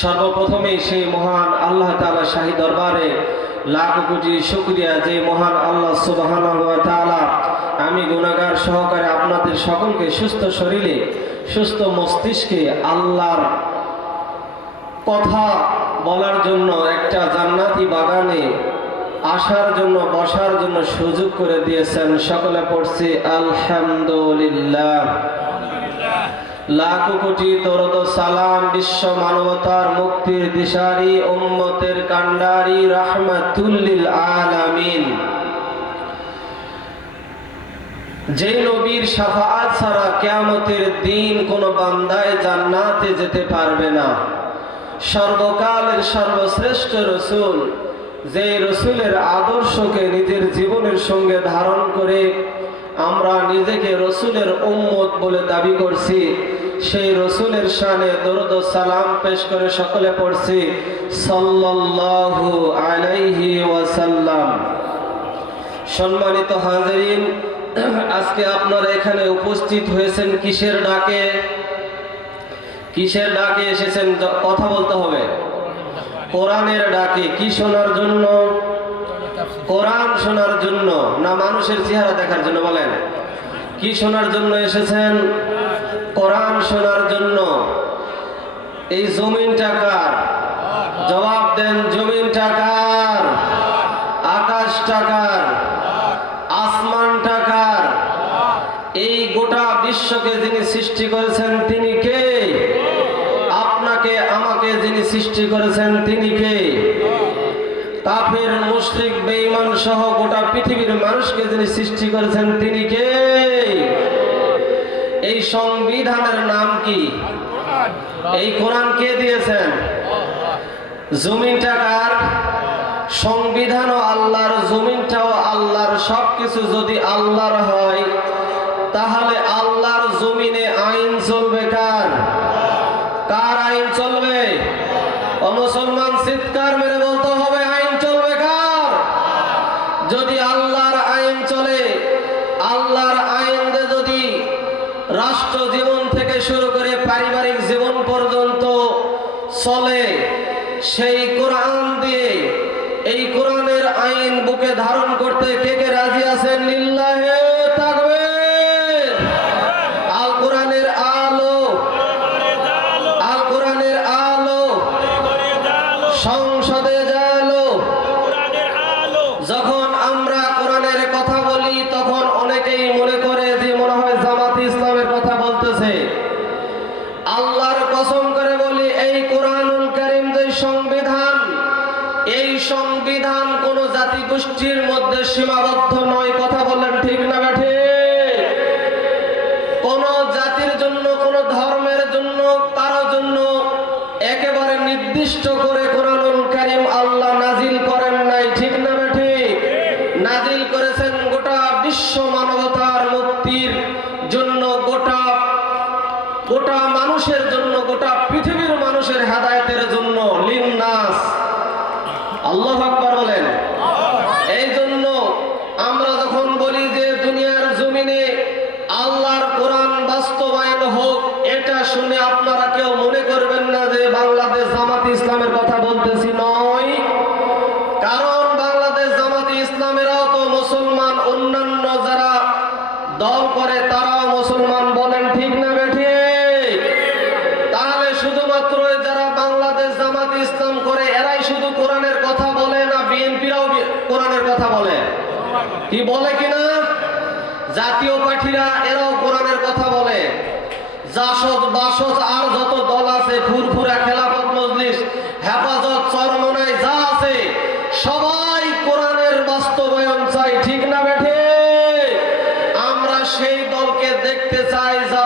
সর্বপ্রথমেই সেই মহান আল্লাহ তাআলা শাহী দরবারে লাখ কোটি শুকরিয়া যে মহান আল্লাহ সুবহানাহু ওয়া তাআলা আমি গুনাহগার সহকারে আপনাদের সকলকে সুস্থ শরীরে সুস্থ মস্তিষ্কে আল্লাহর কথা বলার জন্য একটা জান্নাতি বাগানে আসার জন্য বসার জন্য সুযোগ করে দিয়েছেন। সকলে পড়ছি আলহামদুলিল্লাহ। লাখ কোটি দরুদ সালাম বিশ্ব মানবতার মুক্তির দিশারি উম্মতের কান্ডারি রাহমাতুল লিল আলামিন যে নবীর শাফাআত ছাড়া কিয়ামতের দিন কোনো বান্দায় জান্নাতে যেতে পারবে না, সর্বকালের সর্বশ্রেষ্ঠ রাসূল যে রাসূলের আদর্শকে নিজের জীবনের সঙ্গে ধারণ করে আমরা নিজেকে রাসূলের উম্মত বলে দাবি করছি, সেই রাসূলের শানে দরুদ ও সালাম পেশ করে সকলে পড়ছি সাল্লাল্লাহু আলাইহি ওয়াসাল্লাম। সম্মানিত হাজিরিন, আজকে আপনারা এখানে উপস্থিত হয়েছেন কিসের ডাকে? কিসের ডাকে এসেছেন? কথা বলতে হবে। কোরআনের ডাকে। কি শোনার জন্য? কোরআন শোনার জন্য না মানুষের চেহারা দেখার জন্য? বলেন, কি শোনার জন্য এসেছেন? কোরআন শোনার জন্য। এই জমিনটা কার? জবাব দেন। জমিনটা কার? আকাশটা কার? আসমানটা কার? এই গোটা বিশ্বকে যিনি সৃষ্টি করেছেন তিনি কে? আপনাকে আমাকে যিনি সৃষ্টি করেছেন তিনি কে? কাফের মুশরিক বেঈমান সহ গোটা পৃথিবীর মানুষকে যিনি সৃষ্টি করেছেন তিনি কে? এই সংবিধানের নাম কি? এই কোরআন কে দিয়েছেন? জমিনটা কার? সংবিধানও আল্লাহর, জমিনটাও আল্লাহর। সবকিছু যদি আল্লাহর হয় তাহলে আল্লাহর জমিনে আইন চলবে কার? কার আইন চলবে? ও মুসলমান, চিৎকার মেরে বলতে হবে, আইন চলবে কার? যদি আল্লাহর আইন চলে, আল্লাহর আইন দিয়ে যদি রাষ্ট্র জীবন থেকে শুরু করে পারিবারিক জীবন পর্যন্ত চলে, সেই কোরআন দিয়ে এই কোরআনের আইন বুকে ধারণ করতে কে কে রাজি আছেন? লিল্লাহে তাকবীর। আল কোরআনের আলো, আল কোরআনের আলো সংসদে জালো। যখন আমরা কোরআনের কথা বলি তখন অনেকেই মনে করে যে মনে হয় জামাত ইসলামের কথা বলতেছে। আল্লাহর কসম করে বলি, এই কোরআনুল কারীম যে সংবিধান, এই সংবিধান কোন জাতি গোষ্ঠীর মধ্যে সীমাবদ্ধ নয়। কথা বলেন ঠিক না বেঠে? কোন জাতির জন্য, কোন ধর্মের জন্য, কারো জন্য একেবারে নির্দিষ্ট করে কোরআনুল কারীম আল্লাহ নাজিল করেন নাই। ঠিক না বেঠে? নাজিল করেছেন গোটা বিশ্ব মানবতার মুক্তির জন্য, গোটা গোটা মানুষের জন্য, গোটা পৃথিবীর মানুষের হেদায়েতের জন্য। লিন্নাস। আল্লাহু আকবার বলেন। এই জন্য আমরা যখন বলি যে দুনিয়ার জমিনে আল্লাহর কোরআন বাস্তবায়ন হোক, এটা শুনে আপনারা কেউ মনে করবেন না যে বাংলাদেশ জামাত ইসলামের কথা বলতেছি। নয়, কারণ বাংলাদেশ জামাত ইসলামেরাও তো মুসলমান, অন্যান্য যারা দল করে তারাও মুসলমান। বলেন ঠিক না বেঠে? তাহলে শুধুমাত্র যারা বাংলাদেশ জামাত ইসলাম করে এরাই শুধু কোরআনের কথা বলে না? বিএনপিরাও কোরআনের কথা বলে। কি বলে কিনা? জাতীয় পার্টিরা এরাও কোরআনের কথা বলে। জাসদ, বাসদ আর যত দল আছে, ফুরফুরা, খেলাফত মজলিস, হেফাজত, চরমনাই যা আছে, সবাই কোরআনের বাস্তবায়ন চাই। ঠিক না বেঠে? আমরা সেই দলকে দেখতে চাই যা